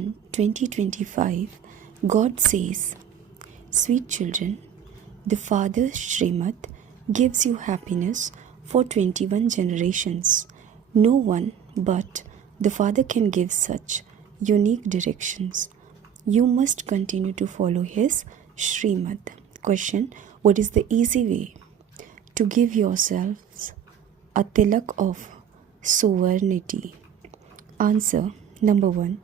1, 2025, God says, "Sweet children, the Father Srimad gives you happiness for 21 generations. No one but the Father can give such unique directions. You must continue to follow His Srimad." Question: what is the easy way to give yourselves a tilak of sovereignty? Answer: number 1.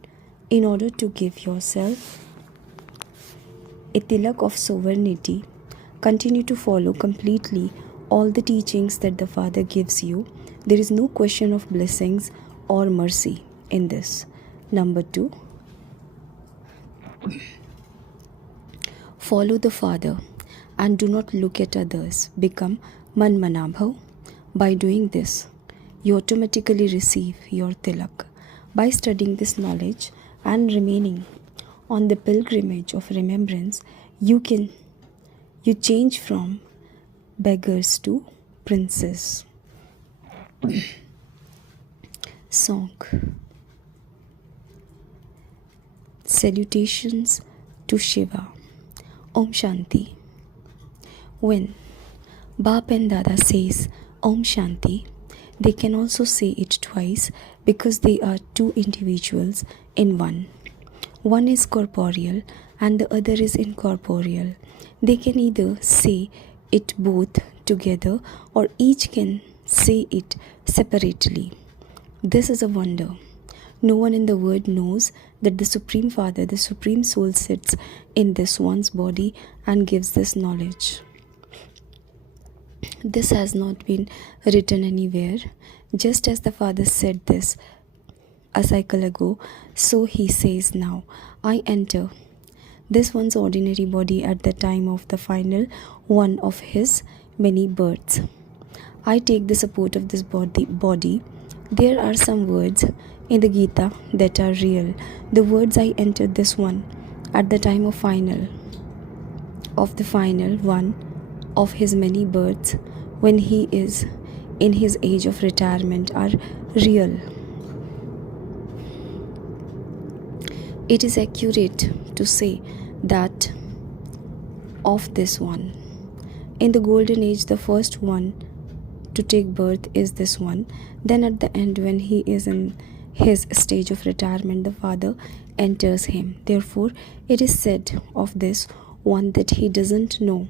In order to give yourself a tilak of sovereignty, continue to follow completely all the teachings that the Father gives you. There is no question of blessings or mercy in this. Number 2. Follow the Father and do not look at others. Become manmanabhav. By doing this, you automatically receive your tilak. By studying this knowledge and remaining on the pilgrimage of remembrance, you change from beggars to princes. Song. Salutations to Shiva. Om Shanti. When Bap and Dada says Om Shanti, they can also say it twice because they are two individuals in one. One is corporeal and the other is incorporeal. They can either say it both together or each can say it separately. This is a wonder. No one in the world knows that the Supreme Father, the Supreme Soul, sits in this one's body and gives this knowledge. This has not been written anywhere. Just as the Father said this a cycle ago, so He says now, I enter this one's ordinary body at the time of the final one of His many births. I take the support of this body. There are some words in the Gita that are real. The words I entered this one at the time of the final one of His many births when He is in His age of retirement are real. It is accurate to say that of this one. In the golden age, the first one to take birth is this one. Then at the end, when he is in his stage of retirement, the Father enters him. Therefore, it is said of this one that he doesn't know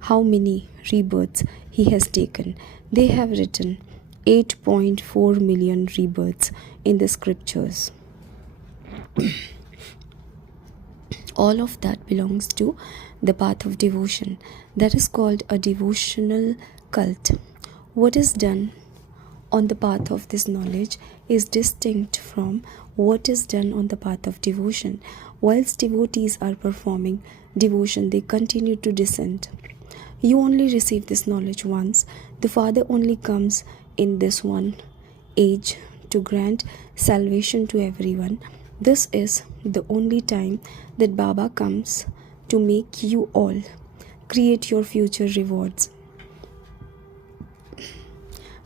how many rebirths he has taken. They have written 8.4 million rebirths in the scriptures. All of that belongs to the path of devotion. That is called a devotional cult. What is done on the path of this knowledge is distinct from what is done on the path of devotion. Whilst devotees are performing devotion, they continue to descend. You only receive this knowledge once. The Father only comes in this one age to grant salvation to everyone. This is the only time that Baba comes to make you all create your future rewards.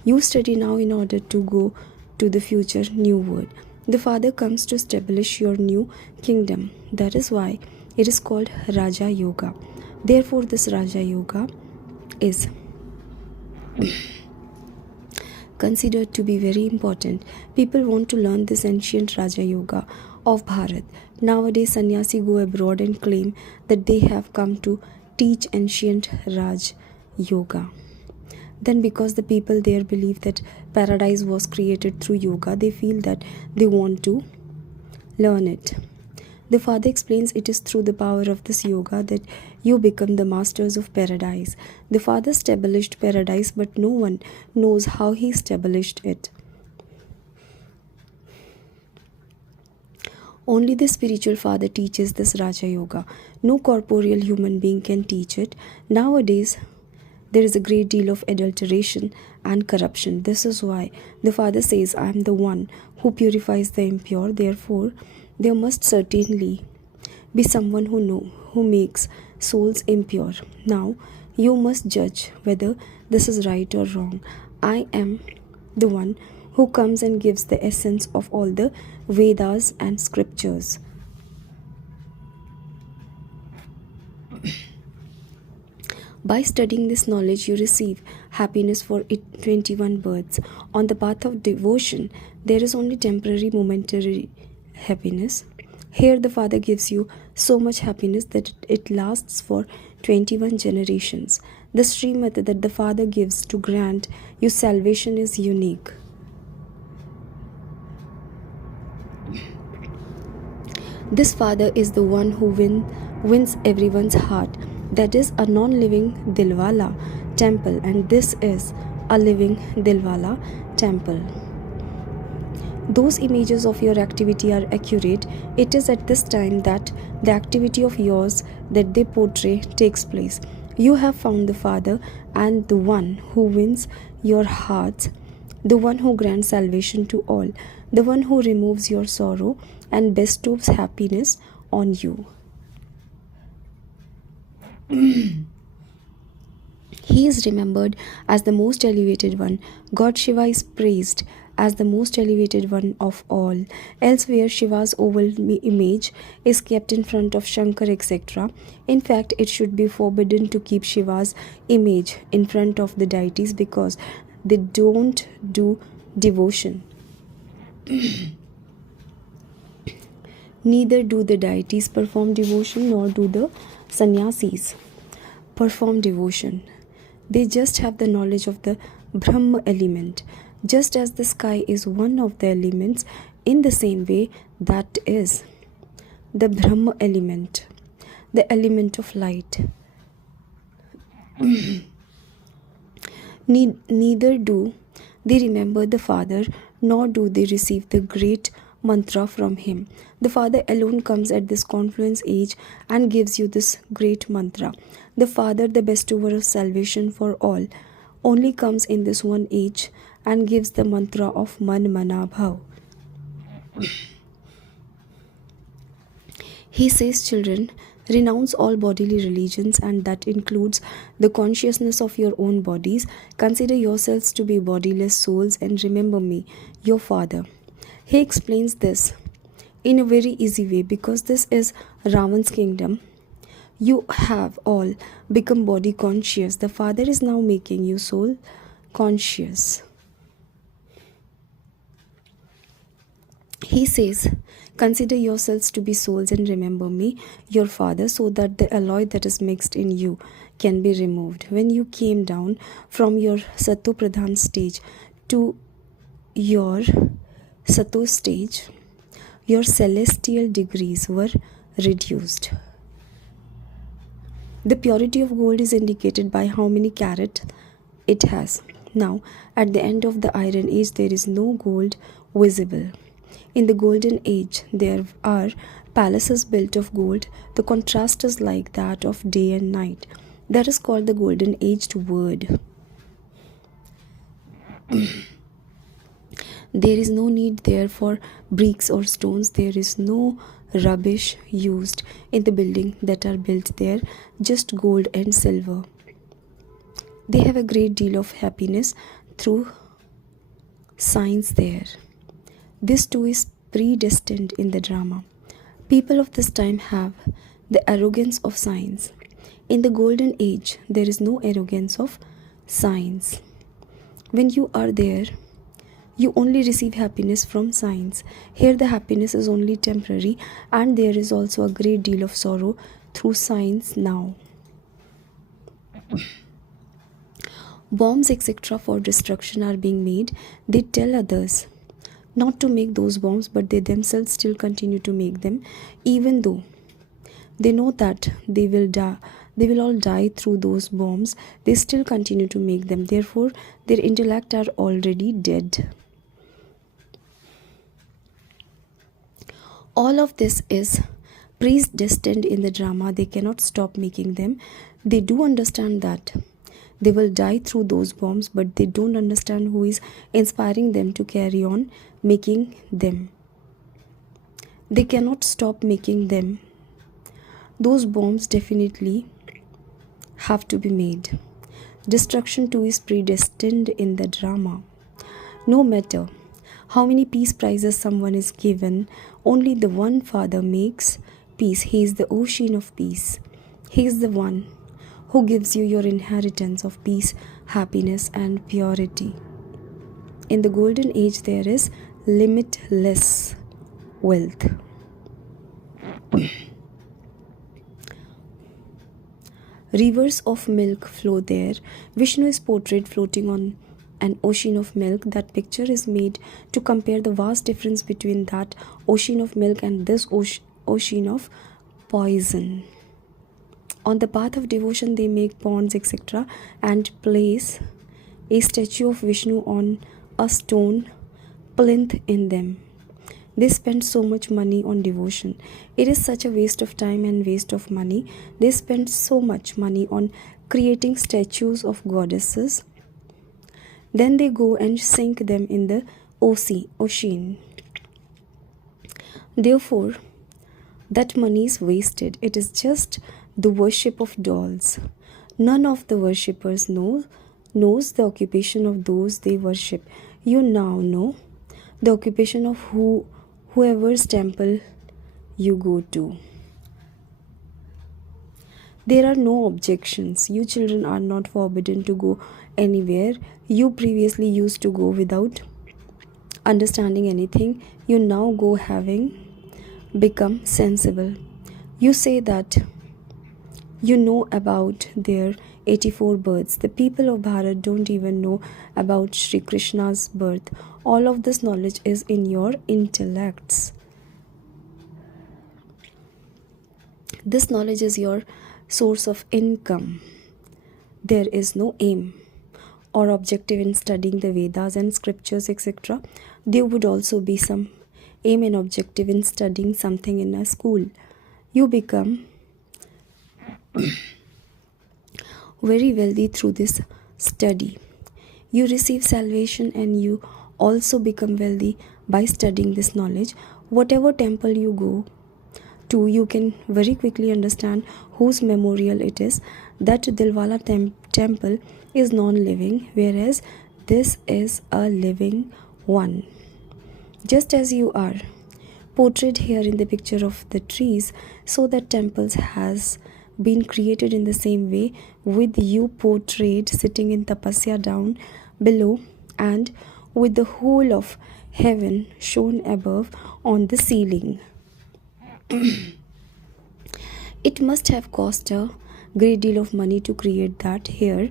You study now in order to go to the future new world. The Father comes to establish your new kingdom. That is why it is called Raja Yoga. Therefore, this Raja Yoga is considered to be very important. People want to learn this ancient Raja Yoga of Bharat. Nowadays, sannyasi go abroad and claim that they have come to teach ancient Raj Yoga. Then because the people there believe that paradise was created through yoga, they feel that they want to learn it. The Father explains it is through the power of this yoga that you become the masters of paradise. The Father established paradise, but no one knows how He established it. Only the spiritual Father teaches this Raja Yoga. No corporeal human being can teach it. Nowadays, there is a great deal of adulteration and corruption. This is why the Father says, I am the one who purifies the impure. Therefore, there must certainly be someone who makes souls impure. Now, you must judge whether this is right or wrong. I am the one who comes and gives the essence of all the Vedas and scriptures. By studying this knowledge, you receive happiness for 21 births. On the path of devotion, there is only temporary, momentary happiness. Here, the Father gives you so much happiness that it lasts for 21 generations. The Srimad that the Father gives to grant you salvation is unique. This Father is the one who wins everyone's heart. That is a non-living Dilwala temple, and this is a living Dilwala temple. Those images of your activity are accurate. It is at this time that the activity of yours that they portray takes place. You have found the Father and the one who wins your hearts, the one who grants salvation to all, the one who removes your sorrow and bestows happiness on you. He is remembered as the most elevated one. God Shiva is praised as the most elevated one of all. Elsewhere, Shiva's oval image is kept in front of Shankar, etc. In fact, it should be forbidden to keep Shiva's image in front of the deities because they don't do devotion. Neither do the deities perform devotion, nor do the sannyasis perform devotion. They just have the knowledge of the Brahma element. Just as the sky is one of the elements, in the same way, that is the Brahma element, the element of light. Neither do they remember the Father, nor do they receive the great mantra from him. The Father alone comes at this confluence age and gives you this great mantra. The Father, the bestower of salvation for all, only comes in this one age and gives the mantra of Man Mana Bhav. He says, children, renounce all bodily religions, and that includes the consciousness of your own bodies. Consider yourselves to be bodiless souls and remember me, your Father. He explains this in a very easy way because this is Ravan's kingdom. You have all become body conscious. The Father is now making you soul conscious. He says, consider yourselves to be souls and remember me, your Father, so that the alloy that is mixed in you can be removed. When you came down from your Sato Pradhan stage to your Sato stage, your celestial degrees were reduced. The purity of gold is indicated by how many carats it has. Now, at the end of the Iron Age, there is no gold visible. In the Golden Age, there are palaces built of gold. The contrast is like that of day and night. That is called the Golden Aged word. There is no need there for bricks or stones. There is no rubbish used in the building that are built there, just gold and silver. They have a great deal of happiness through science there. This too is predestined in the drama. People of this time have the arrogance of science. In the Golden Age, there is no arrogance of science. When you are there, you only receive happiness from science. Here the happiness is only temporary, and there is also a great deal of sorrow through science now. Bombs, etc. for destruction are being made. They tell others not to make those bombs, but they themselves still continue to make them, even though they know that they will die. They will all die through those bombs. They still continue to make them. Therefore, their intellect are already dead. All of this is predestined in the drama. They cannot stop making them. They do understand that they will die through those bombs, but they don't understand who is inspiring them to carry on making them. They cannot stop making them. Those bombs definitely have to be made. Destruction too is predestined in the drama. No matter how many peace prizes someone is given, only the one Father makes peace. He is the ocean of peace. He is the one who gives you your inheritance of peace, happiness, and purity. In the golden age, there is limitless wealth. Rivers of milk flow there. Vishnu is portrayed floating on an ocean of milk. That picture is made to compare the vast difference between that ocean of milk and this ocean of poison. On the path of devotion, they make ponds, etc., and place a statue of Vishnu on a stone plinth in them. They spend so much money on devotion. It is such a waste of time and waste of money. They spend so much money on creating statues of goddesses. Then they go and sink them in the ocean. Therefore, that money is wasted. It is just the worship of dolls. None of the worshippers knows the occupation of those they worship. You now know the occupation of whoever's temple you go to. There are no objections. You children are not forbidden to go anywhere you previously used to go without understanding anything. You now go having become sensible. You say that you know about their 84 births. The people of Bharat don't even know about Sri Krishna's birth. All of this knowledge is in your intellects. This knowledge is your source of income. There is no aim or objective in studying the Vedas and scriptures, etc. There would also be some aim and objective in studying something in a school. You become very wealthy through this study. You receive salvation and you also become wealthy by studying this knowledge. Whatever temple you go to, you can very quickly understand whose memorial it is. That Dilwala temple is non-living, whereas this is a living one. Just as you are portrayed here in the picture of the trees, so that temples has been created in the same way, with you portrayed sitting in tapasya down below and with the whole of heaven shown above on the ceiling. It must have cost a great deal of money to create that. Here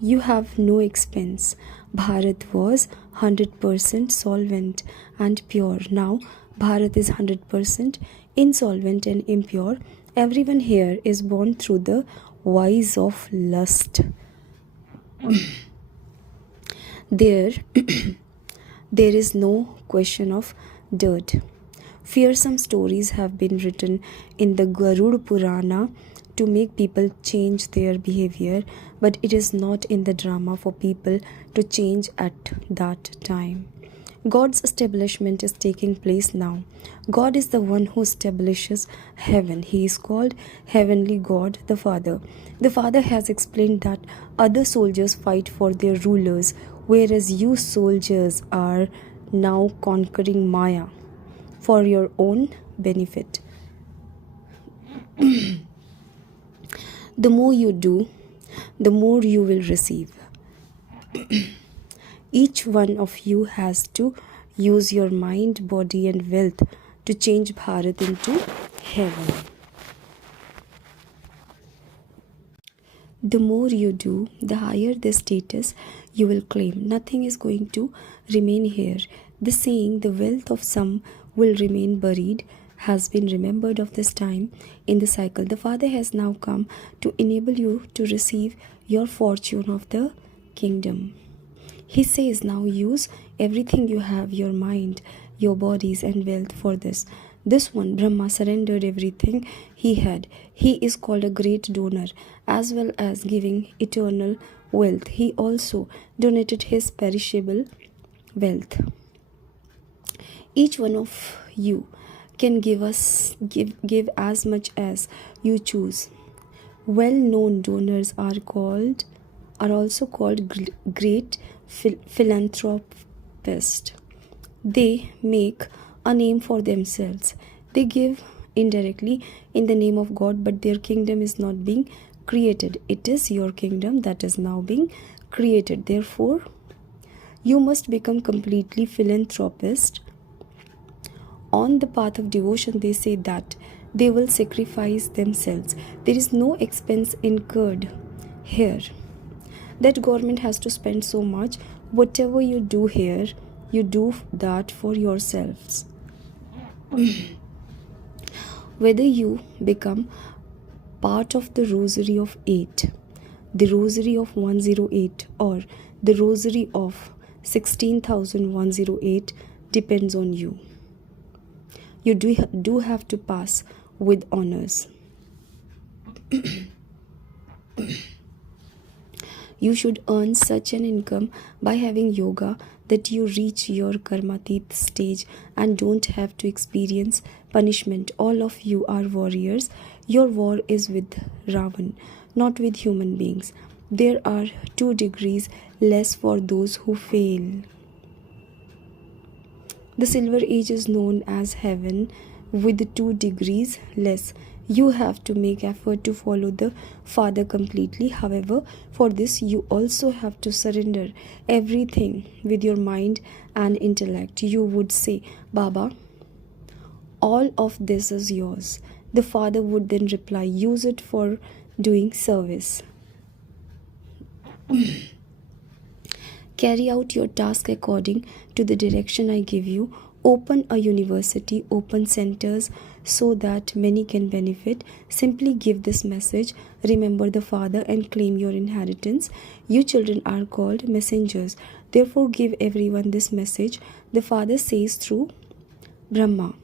you have no expense. Bharat was 100% solvent and pure. Now Bharat is 100% insolvent and impure. Everyone here is born through the vice of lust. There is no question of dirt. Fearsome stories have been written in the Garud Purana to make people change their behavior, but it is not in the drama for people to change at that time. God's establishment is taking place now. God is the one who establishes heaven. He is called Heavenly God, the Father. The Father has explained that other soldiers fight for their rulers, whereas you soldiers are now conquering Maya for your own benefit. The more you do, the more you will receive. Each one of you has to use your mind, body, and wealth to change Bharat into heaven. The more you do, the higher the status you will claim. Nothing is going to remain here. The saying, the wealth of some will remain buried, has been remembered of this time in the cycle. The Father has now come to enable you to receive your fortune of the kingdom. He says, now use everything you have, your mind, your bodies and wealth for this. This one, Brahma, surrendered everything he had. He is called a great donor. As well as giving eternal wealth, he also donated his perishable wealth. Each one of you can give as much as you choose. Well-known donors are also called great philanthropists. They make a name for themselves. They give indirectly in the name of God, but their kingdom is not being created. It is your kingdom that is now being created. Therefore, you must become completely philanthropist. On the path of devotion, they say that they will sacrifice themselves. There is no expense incurred here. That government has to spend so much. Whatever you do here, you do that for yourselves. Whether you become part of the rosary of 8, the rosary of 108, or the rosary of 16,108 depends on you. You do have to pass with honors. You should earn such an income by having yoga that you reach your karmatit stage and don't have to experience punishment. All of you are warriors. Your war is with Ravan, not with human beings. There are 2 degrees less for those who fail. The silver age is known as heaven with 2 degrees less. You have to make effort to follow the Father completely. However, for this you also have to surrender everything with your mind and intellect. You would say, Baba, all of this is yours. The Father would then reply, use it for doing service. Carry out your task according to the direction I give you. Open a university, open centers so that many can benefit. Simply give this message. Remember the Father and claim your inheritance. You children are called messengers. Therefore, give everyone this message. The Father says through Brahma,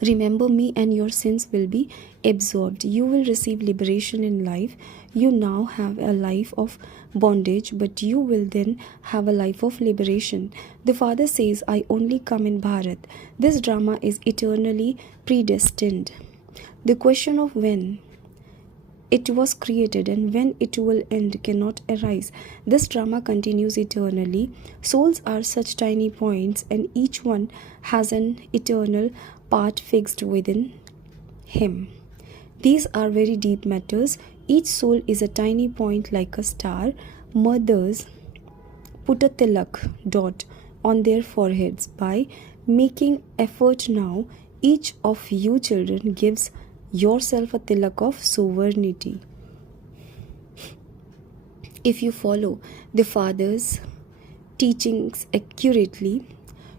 remember me and your sins will be absorbed. You will receive liberation in life. You now have a life of bondage, but you will then have a life of liberation. The Father says, I only come in Bharat. This drama is eternally predestined. The question of when it was created and when it will end cannot arise. This drama continues eternally. Souls are such tiny points, and each one has an eternal part fixed within him. These are very deep matters. Each soul is a tiny point like a star. Mothers put a tilak dot on their foreheads. By making effort now, each of you children gives yourself a tilak of sovereignty. If you follow the Father's teachings accurately,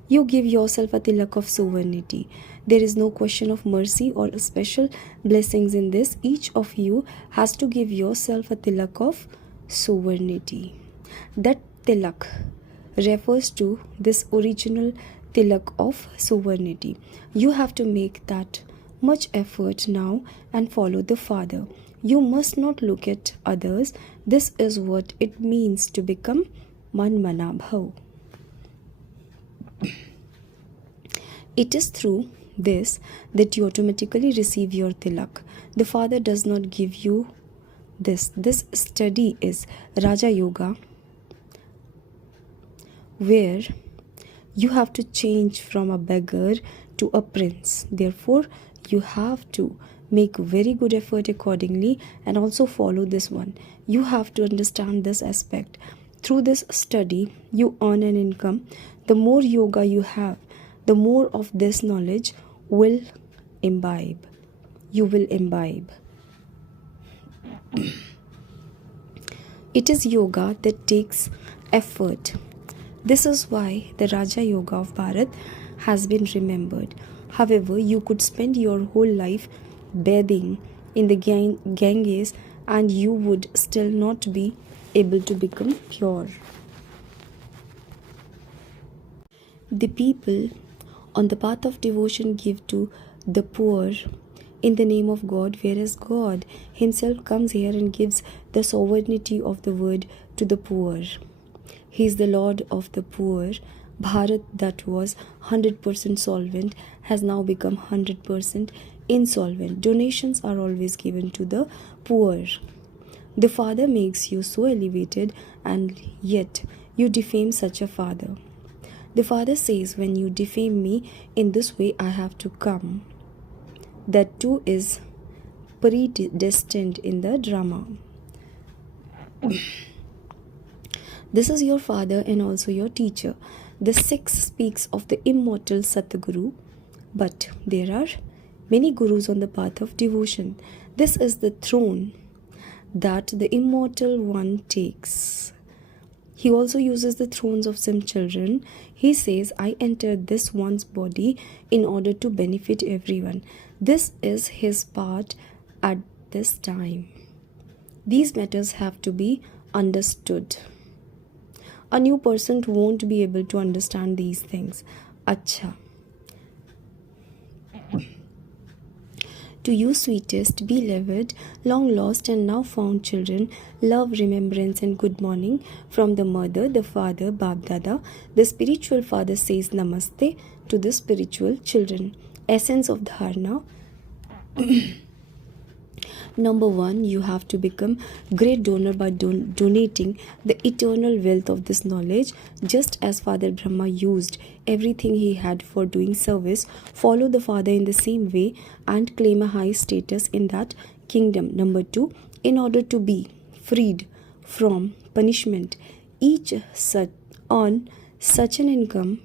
you give yourself a tilak of sovereignty. There is no question of mercy or special blessings in this. Each of you has to give yourself a tilak of sovereignty. That tilak refers to this original tilak of sovereignty. You have to make that much effort now and follow the Father. You must not look at others. This is what it means to become Manmana Bhav. It is through this that you automatically receive your tilak. The Father does not give you this. This study is Raja Yoga, where you have to change from a beggar to a prince. Therefore, you have to make very good effort accordingly and also follow this one. You have to understand this aspect. Through this study, you earn an income. The more yoga you have, the more of this knowledge will imbibe. You will imbibe. It is yoga that takes effort. This is why the Raja Yoga of Bharat has been remembered. However, you could spend your whole life bathing in the Ganges and you would still not be able to become pure. The people on the path of devotion give to the poor in the name of God, whereas God himself comes here and gives the sovereignty of the word to the poor. He is the Lord of the poor. Bharat, that was 100% solvent, has now become 100% insolvent. Donations are always given to the poor. The Father makes you so elevated, and yet you defame such a Father. The Father says, when you defame me in this way, I have to come. That too is predestined in the drama. This is your father and also your teacher. The sixth speaks of the immortal Satguru, but there are many gurus on the path of devotion. This is the throne that the immortal one takes. He also uses the thrones of some children. He says, I entered this one's body in order to benefit everyone. This is his part at this time. These matters have to be understood. A new person won't be able to understand these things. Acha. To you, sweetest, beloved, long lost and now found children, love, remembrance and good morning from the mother, the father, Bab Dada. The spiritual father says Namaste to the spiritual children. Essence of Dharana. Number 1, you have to become great donor by donating the eternal wealth of this knowledge. Just as Father Brahma used everything he had for doing service, follow the Father in the same way and claim a high status in that kingdom. Number 2, in order to be freed from punishment, each earn such an income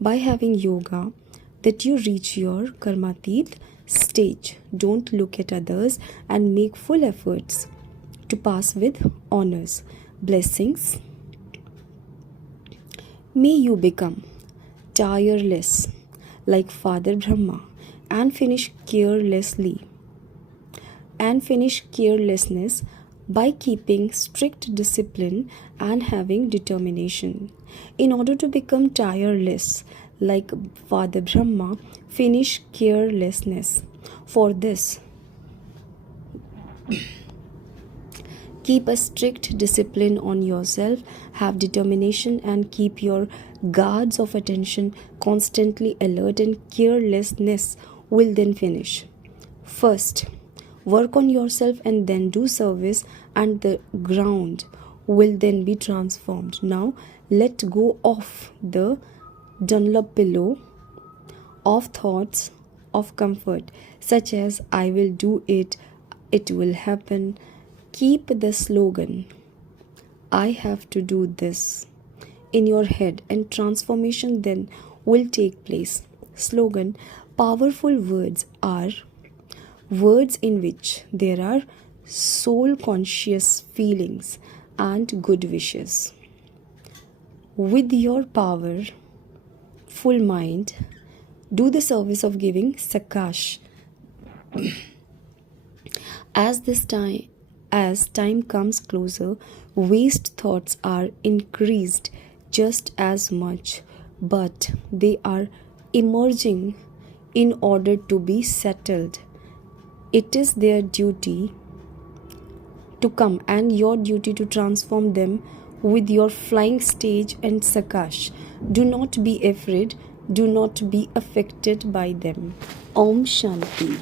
by having yoga that you reach your karmatit stage. Don't look at others and make full efforts to pass with honors. Blessings. May you become tireless like Father Brahma and finish carelessness by keeping strict discipline and having determination. In order to become tireless like Father Brahma, finish carelessness. For this, keep a strict discipline on yourself, have determination and keep your guards of attention constantly alert, and carelessness will then finish. First, work on yourself and then do service, and the ground will then be transformed. Now, let go of the Dunlop pillow of thoughts of comfort, such as I will do it, it will happen. Keep the slogan, I have to do this, in your head, and transformation then will take place. Slogan, powerful words are words in which there are soul conscious feelings and good wishes. With your power, full mind, do the service of giving sakash. As time comes closer, waste thoughts are increased just as much, but they are emerging in order to be settled. It is their duty to come and your duty to transform them with your flying stage and sakash. Do not be afraid. Do not be affected by them. Om Shanti.